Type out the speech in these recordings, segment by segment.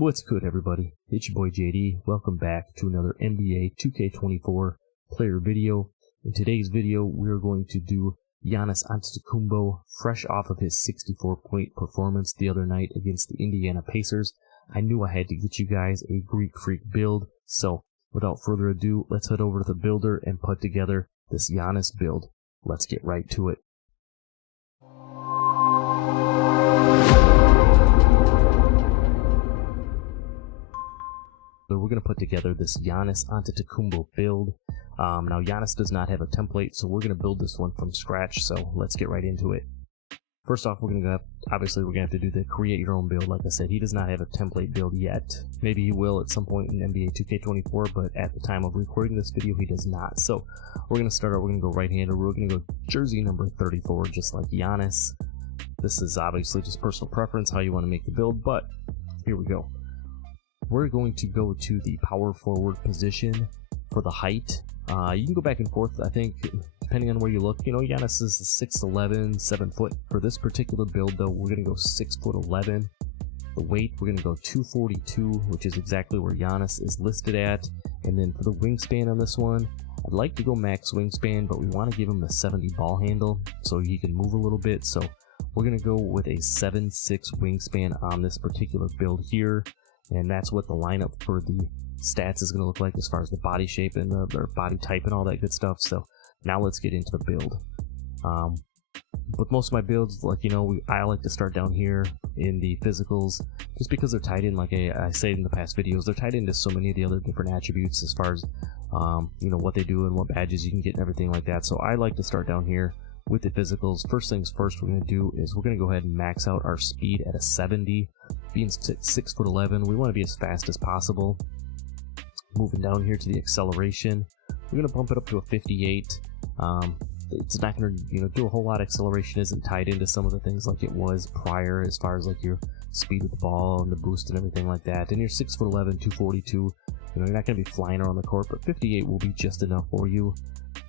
What's good, everybody? It's your boy JD. Welcome back to another NBA 2K24 player video. In today's video, we're going to do Giannis Antetokounmpo, fresh off of his 64-point performance the other night against the Indiana Pacers. I knew I had to get you guys a Greek Freak build, so without further ado, let's head over to the builder and put together this Giannis build. Let's get right to it. So we're going to put together this Giannis Antetokounmpo build. Now Giannis does not have a template, so we're going to build this one from scratch, so let's get right into it. First off, we're going to obviously we're going to have to do the create your own build. Like I said, he does not have a template build yet. Maybe he will at some point in NBA 2K24, but at the time of recording this video, he does not. So we're going to start out, we're going to go right-hander. We're going to go jersey number 34, just like Giannis. This is obviously just personal preference, how you want to make the build, but here we go. We're going to go to the power forward position for the height. You can go back and forth, I think, depending on where you look. You know, Giannis is 6'11", 7 foot. For this particular build, though, we're going to go 6'11". The weight, we're going to go 242, which is exactly where Giannis is listed at. And then for the wingspan on this one, I'd like to go max wingspan, but we want to give him a 70 ball handle so he can move a little bit. So we're going to go with a 7'6" wingspan on this particular build here. And that's what the lineup for the stats is going to look like as far as the body shape and their body type and all that good stuff. So now let's get into the build. With most of my builds, like, you know, I like to start down here in the physicals just because they're tied in, like I said in the past videos, they're tied into so many of the other different attributes as far as, you know, what they do and what badges you can get and everything like that. So I like to start down here with the physicals. First things first, we're going to do is we're going to go ahead and max out our speed at a 70. Being 6'11", we want to be as fast as possible. Moving down here to the acceleration, we're going to bump it up to a 58. It's not going to, you know, do a whole lot. Acceleration isn't tied into some of the things like it was prior, as far as like your speed of the ball and the boost and everything like that. And you're 6'11", 242. You know, you're not going to be flying around the court, but 58 will be just enough for you.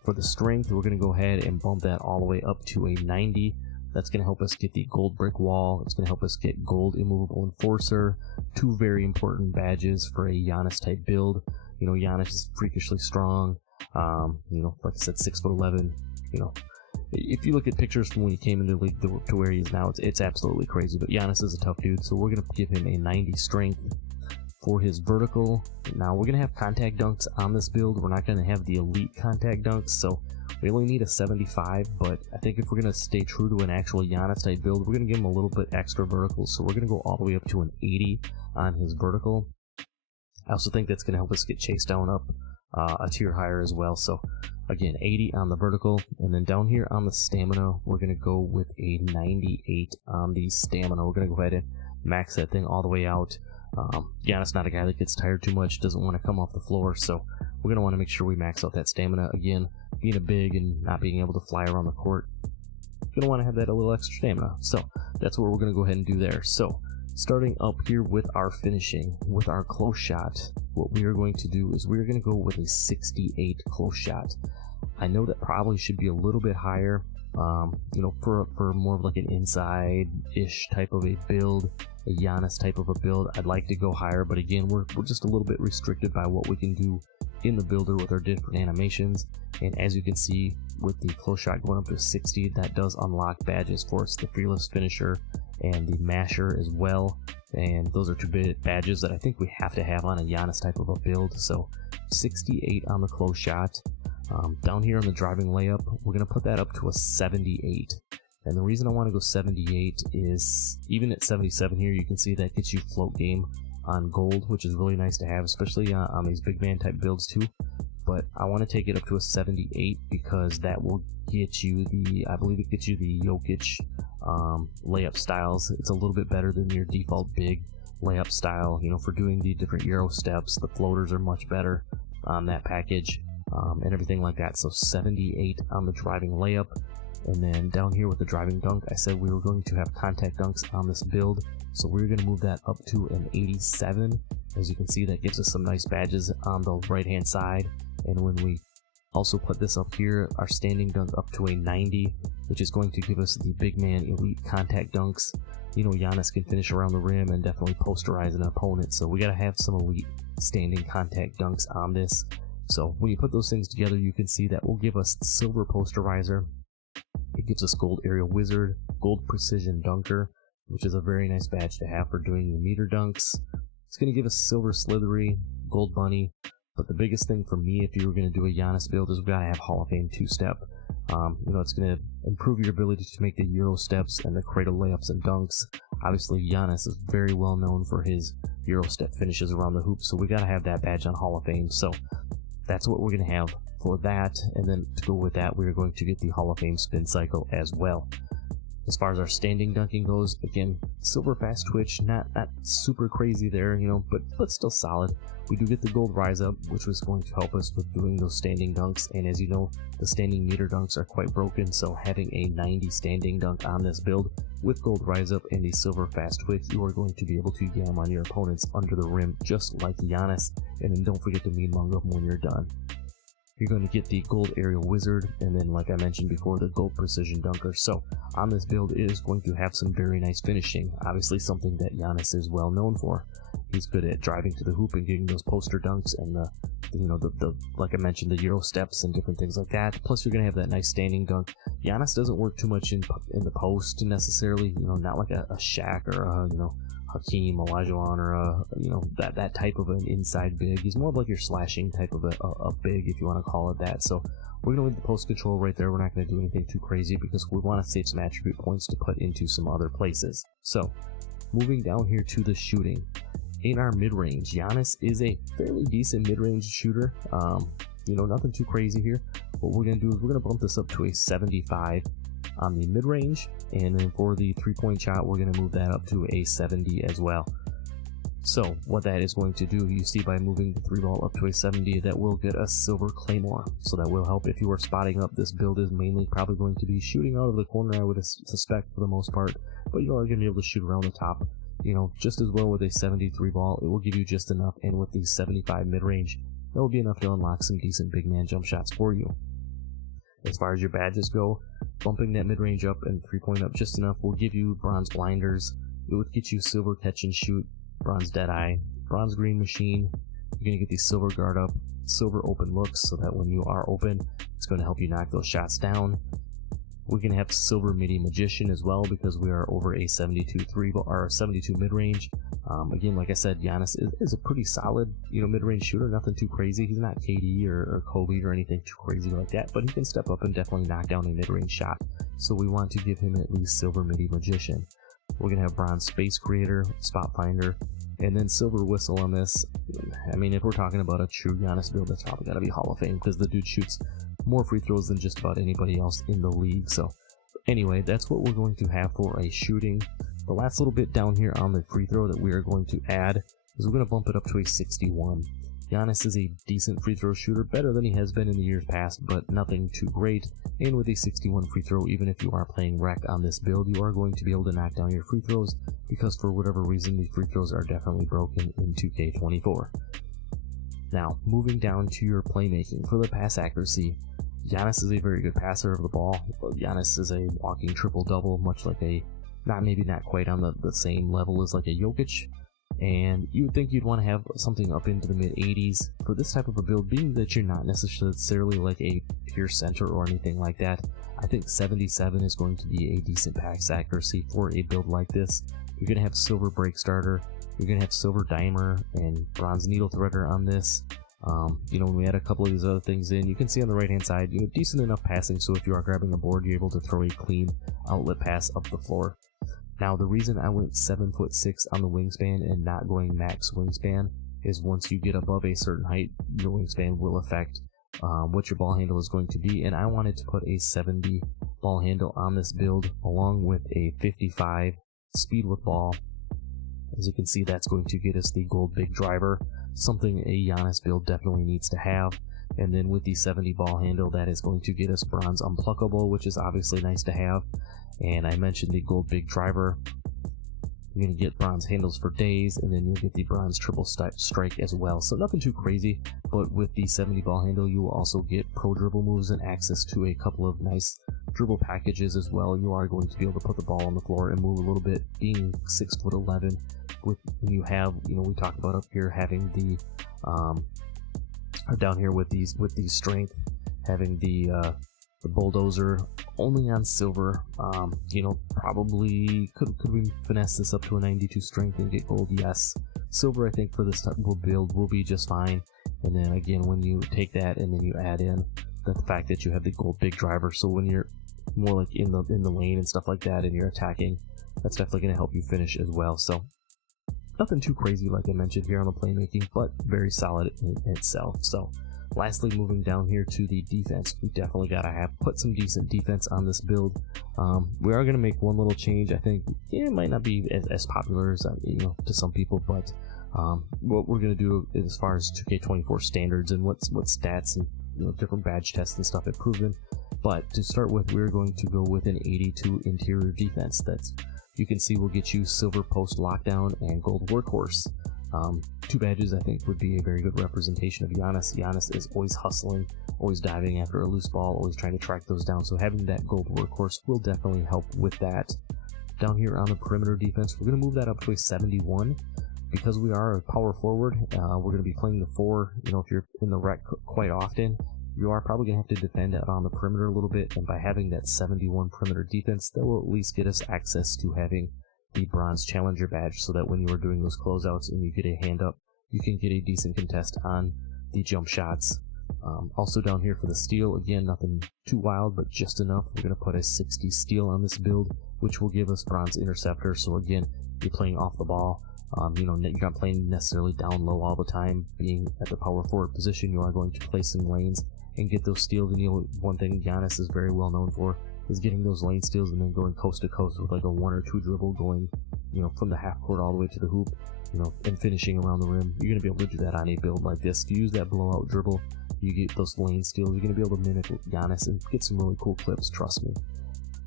For the strength, we're going to go ahead and bump that all the way up to a 90. That's going to help us get the gold brick wall. It's going to help us get gold immovable enforcer. Two very important badges for a Giannis type build. You know, Giannis is freakishly strong. You know, like I said, 6'11". You know, if you look at pictures from when he came into the league to where he is now, it's absolutely crazy. But Giannis is a tough dude, so we're going to give him a 90 strength. For his vertical, now we're going to have contact dunks on this build. We're not going to have the elite contact dunks, so we only need a 75, but I think if we're going to stay true to an actual Giannis type build, we're going to give him a little bit extra vertical, so we're going to go all the way up to an 80 on his vertical. I also think that's going to help us get chased down up a tier higher as well. So again, 80 on the vertical, and then down here on the stamina, we're going to go with a 98 on the stamina. We're going to go ahead and max that thing all the way out. Giannis not a guy that gets tired too much, doesn't want to come off the floor, so we're going to want to make sure we max out that stamina. Again, being a big and not being able to fly around the court, you're going to want to have that a little extra stamina. So that's what we're going to go ahead and do there. So starting up here with our finishing, with our close shot, what we are going to do is we're going to go with a 68 close shot. I know that probably should be a little bit higher, you know, for more of like an inside-ish type of a build, a Giannis type of a build. I'd like to go higher, but again, we're just a little bit restricted by what we can do in the builder with our different animations. And as you can see, with the close shot going up to 60, that does unlock badges for us, the fearless finisher and the masher as well. And those are two badges that I think we have to have on a Giannis type of a build. So 68 on the close shot. Down here on the driving layup, we're going to put that up to a 78. And the reason I want to go 78 is even at 77 here, you can see that gets you float game on gold, which is really nice to have, especially on these big man type builds too. But I want to take it up to a 78 because that will get you the, I believe it gets you the Jokic layup styles. It's a little bit better than your default big layup style. You know, for doing the different Euro steps, the floaters are much better on that package. And everything like that. So 78 on the driving layup. And then down here with the driving dunk, I said we were going to have contact dunks on this build, so we're going to move that up to an 87. As you can see, that gives us some nice badges on the right hand side, and when we Also put this up here, our standing dunk up to a 90, which is going to give us the big man elite contact dunks. You know, Giannis can finish around the rim and definitely posterize an opponent, so we gotta have some elite standing contact dunks on this. So when you put those things together, you can see that will give us silver posterizer. It gives us gold aerial wizard, gold precision dunker, which is a very nice badge to have for doing your meter dunks. It's going to give us silver slithery, gold bunny, but the biggest thing for me, if you were going to do a Giannis build, is we got to have Hall of Fame two-step. You know, it's going to improve your ability to make the Euro steps and the cradle layups and dunks. Obviously, Giannis is very well known for his Euro step finishes around the hoop, so we got to have that badge on Hall of Fame. So that's what we're going to have for that, and then to go with that, we're going to get the Hall of Fame spin cycle as well. As far as our standing dunking goes, again, silver fast twitch, not super crazy there, you know, but still solid. We do get the gold rise up, which was going to help us with doing those standing dunks, and as you know, the standing meter dunks are quite broken, so having a 90 standing dunk on this build with gold rise up and the silver fast twitch, you are going to be able to yam on your opponents under the rim just like Giannis, and then don't forget to mean mung them when you're done. You're going to get the gold aerial wizard, and then like I mentioned before, the gold precision dunker. So on this build, it is going to have some very nice finishing, obviously something that Giannis is well known for. He's good at driving to the hoop and getting those poster dunks and the like I mentioned, the Euro steps and different things like that. Plus you're going to have that nice standing dunk. Giannis doesn't work too much in the post necessarily, you know, not like a Shaq or a, you know, Hakeem Olajuwon or that type of an inside big. He's more of like your slashing type of a big, if you want to call it that. So we're going to leave the post control right there. We're not going to do anything too crazy because we want to save some attribute points to put into some other places. So moving down here to the shooting. In our mid-range, Giannis is a fairly decent mid-range shooter. You know, nothing too crazy here. What we're going to do is we're going to bump this up to a 75 on the mid-range, and then for the three-point shot, we're going to move that up to a 70 as well. So what that is going to do, you see by moving the three ball up to a 70, that will get us silver claymore. So that will help if you are spotting up. This build is mainly probably going to be shooting out of the corner, I would suspect, for the most part, but you are going to be able to shoot around the top, you know, just as well with a 73 ball. It will give you just enough, and with the 75 mid-range, that will be enough to unlock some decent big man jump shots for you. As far as your badges go, bumping that mid-range up and 3-point up just enough will give you bronze blinders. It would get you silver catch and shoot, bronze deadeye, bronze green machine. You're going to get the silver guard up, silver open looks, so that when you are open, it's going to help you knock those shots down. We're going to have silver midi magician as well because we are over a 72 mid-range. Again, like I said, Giannis is a pretty solid, you know, mid-range shooter. Nothing too crazy. He's not KD or Kobe or anything too crazy like that, but he can step up and definitely knock down a mid-range shot. So we want to give him at least silver midi magician. We're going to have bronze space creator, spot finder, and then silver whistle on this. I mean, if we're talking about a true Giannis build, that's probably got to be Hall of Fame because the dude shoots more free throws than just about anybody else in the league. So anyway, that's what we're going to have for a shooting. The last little bit down here on the free throw that we are going to add is we're going to bump it up to a 61. Giannis is a decent free throw shooter, better than he has been in the years past, but nothing too great. And with a 61 free throw, even if you are playing rec on this build, you are going to be able to knock down your free throws because for whatever reason, the free throws are definitely broken in 2K24. Now, moving down to your playmaking. For the pass accuracy, Giannis is a very good passer of the ball. Giannis is a walking triple-double, much like maybe not quite on the same level as like a Jokic. And you would think you'd want to have something up into the mid-80s. For this type of a build, being that you're not necessarily like a pure center or anything like that, I think 77 is going to be a decent pass accuracy for a build like this. You're going to have silver break starter, you're going to have silver dimer, and bronze needle threader on this. You know, when we add a couple of these other things in, you can see on the right hand side, you know, decent enough passing, so if you are grabbing a board, you're able to throw a clean outlet pass up the floor. Now, the reason I went 7'6" on the wingspan and not going max wingspan is once you get above a certain height, your wingspan will affect what your ball handle is going to be, and I wanted to put a 70 ball handle on this build along with a 55 speed with ball. As you can see, that's going to get us the gold big driver, something a Giannis build definitely needs to have. And then with the 70 ball handle, that is going to get us bronze unpluckable, which is obviously nice to have. And I mentioned the gold big driver. You're going to get bronze handles for days, and then you'll get the bronze triple strike as well. So nothing too crazy, but with the 70 ball handle, you will also get pro dribble moves and access to a couple of nice dribble packages as well. You are going to be able to put the ball on the floor and move a little bit, being 6'11". When you have, we talked about up here having the down here with these strength, having the bulldozer only on silver. Probably could we finesse this up to a 92 strength and get gold? Yes. Silver, I think, for this type of build will be just fine. And then again, when you take that and then you add in the fact that you have the gold big driver, so when you're more like in the lane and stuff like that and you're attacking, that's definitely going to help you finish as well. So nothing too crazy like I mentioned here on the playmaking, but very solid in itself. So lastly, moving down here to the defense, we definitely got to put some decent defense on this build. We are going to make one little change. I think it might not be as popular as to some people, but what we're going to do as far as 2K24 standards and what stats and different badge tests and stuff have proven. But to start with, we're going to go with an 82 interior defense. That's, you can see, will get you silver post lockdown and gold workhorse. Two badges I think would be a very good representation of Giannis. Giannis is always hustling, always diving after a loose ball, always trying to track those down, so having that gold workhorse will definitely help with that. Down here on the perimeter defense, we're going to move that up to a 71. Because we are a power forward, we're going to be playing the 4. If you're in the rec quite often, you are probably going to have to defend out on the perimeter a little bit, and by having that 71 perimeter defense, that will at least get us access to having the bronze challenger badge, so that when you are doing those closeouts and you get a hand up, you can get a decent contest on the jump shots. Also down here for the steal, again, nothing too wild, but just enough. We're going to put a 60 steal on this build, which will give us bronze interceptor. So again, you're playing off the ball. You're not playing necessarily down low all the time. Being at the power forward position, you are going to play some lanes and get those steals. And one thing Giannis is very well known for is getting those lane steals and then going coast to coast with like a 1 or 2 dribble, going from the half court all the way to the hoop, and finishing around the rim. You're going to be able to do that on a build like this. To use that blowout dribble, you get those lane steals. You're going to be able to mimic Giannis and get some really cool clips, trust me.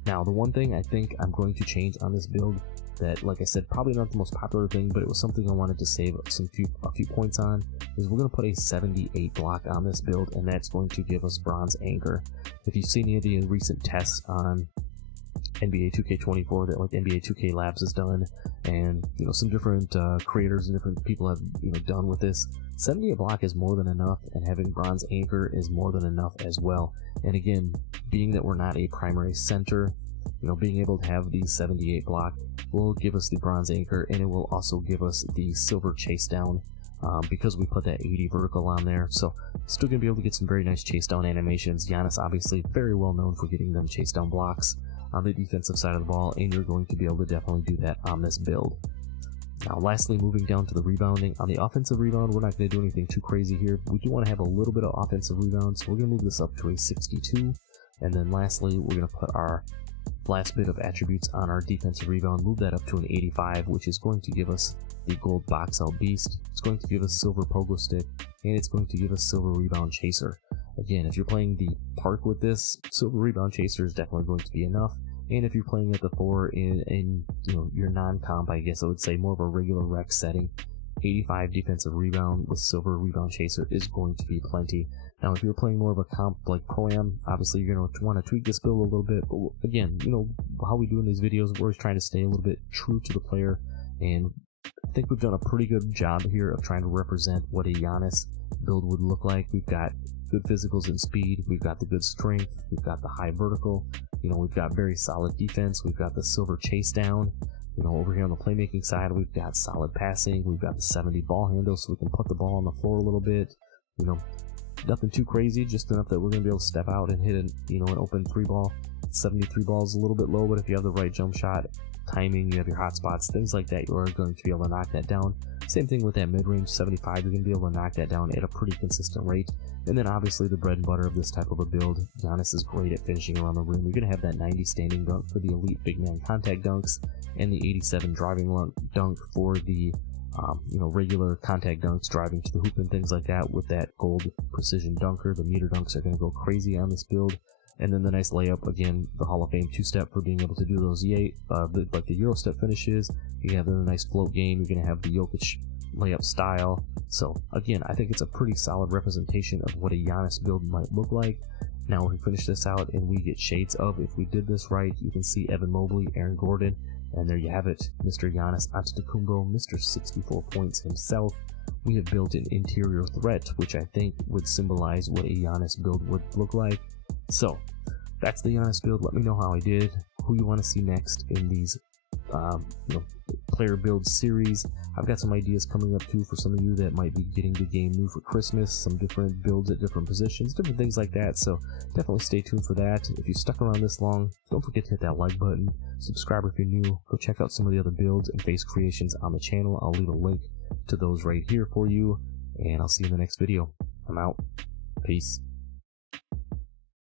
Now, the one thing I think I'm going to change on this build that, like I said, probably not the most popular thing, but it was something I wanted to save a few points on, is we're going to put a 78 block on this build, and that's going to give us bronze anchor. If you've seen any of the recent tests on NBA 2K24 that like NBA 2K Labs has done, and some different creators and different people have done with this, 78 block is more than enough, and having bronze anchor is more than enough as well. And again, being that we're not a primary center, being able to have the 78 block will give us the bronze anchor, and it will also give us the silver chase down, because we put that 80 vertical on there. So still gonna be able to get some very nice chase down animations. Giannis obviously very well known for getting them chase down blocks on the defensive side of the ball, and you're going to be able to definitely do that on this build. Now lastly, moving down to the rebounding. On the offensive rebound, we're not going to do anything too crazy here. We do want to have a little bit of offensive rebound, so we're going to move this up to a 62. And then lastly, we're going to put our last bit of attributes on our defensive rebound, move that up to an 85, which is going to give us the gold box out beast. It's going to give us silver pogo stick, and it's going to give us silver rebound chaser. Again, if you're playing the park with this, silver rebound chaser is definitely going to be enough. And if you're playing at the 4 in your non-comp, I guess I would say more of a regular rec setting, 85 defensive rebound with silver rebound chaser is going to be plenty. Now, if you're playing more of a comp like Pro-Am, obviously you're going to want to tweak this build a little bit. But again, how we do in these videos, we're always trying to stay a little bit true to the player. And I think we've done a pretty good job here of trying to represent what a Giannis build would look like. We've got good physicals and speed. We've got the good strength. We've got the high vertical. We've got very solid defense. We've got the silver chase down. Over here on the playmaking side, we've got solid passing. We've got the 70 ball handle, so we can put the ball on the floor a little bit. Nothing too crazy, just enough that we're going to be able to step out and hit an open 3-ball. 73 ball is a little bit low, but if you have the right jump shot, timing, you have your hot spots, things like that, you are going to be able to knock that down. Same thing with that mid-range 75, you're going to be able to knock that down at a pretty consistent rate. And then obviously the bread and butter of this type of a build, Giannis is great at finishing around the rim. You're going to have that 90 standing dunk for the elite big man contact dunks, and the 87 driving dunk for the regular contact dunks, driving to the hoop and things like that. With that gold precision dunker, the meter dunks are going to go crazy on this build. And then the nice layup, again, the Hall of Fame two-step for being able to do those like the Euro step finishes. You have the nice float game. You're going to have the Jokic layup style. So again, I think it's a pretty solid representation of what a Giannis build might look like. Now we finish this out and we get shades of, if we did this right, you can see Evan Mobley, Aaron Gordon, and there you have it, Mr. Giannis Antetokounmpo, Mr. 64 points himself. We have built an interior threat, which I think would symbolize what a Giannis build would look like. So that's the Giannis build. Let me know how I did, who you want to see next in these player build series. I've got some ideas coming up too for some of you that might be getting the game new for Christmas, some different builds at different positions, different things like that. So definitely stay tuned for that. If you stuck around this long, don't forget to hit that like button, subscribe if you're new, go check out some of the other builds and face creations on the channel. I'll leave a link to those right here for you, and I'll see you in the next video. I'm out. Peace.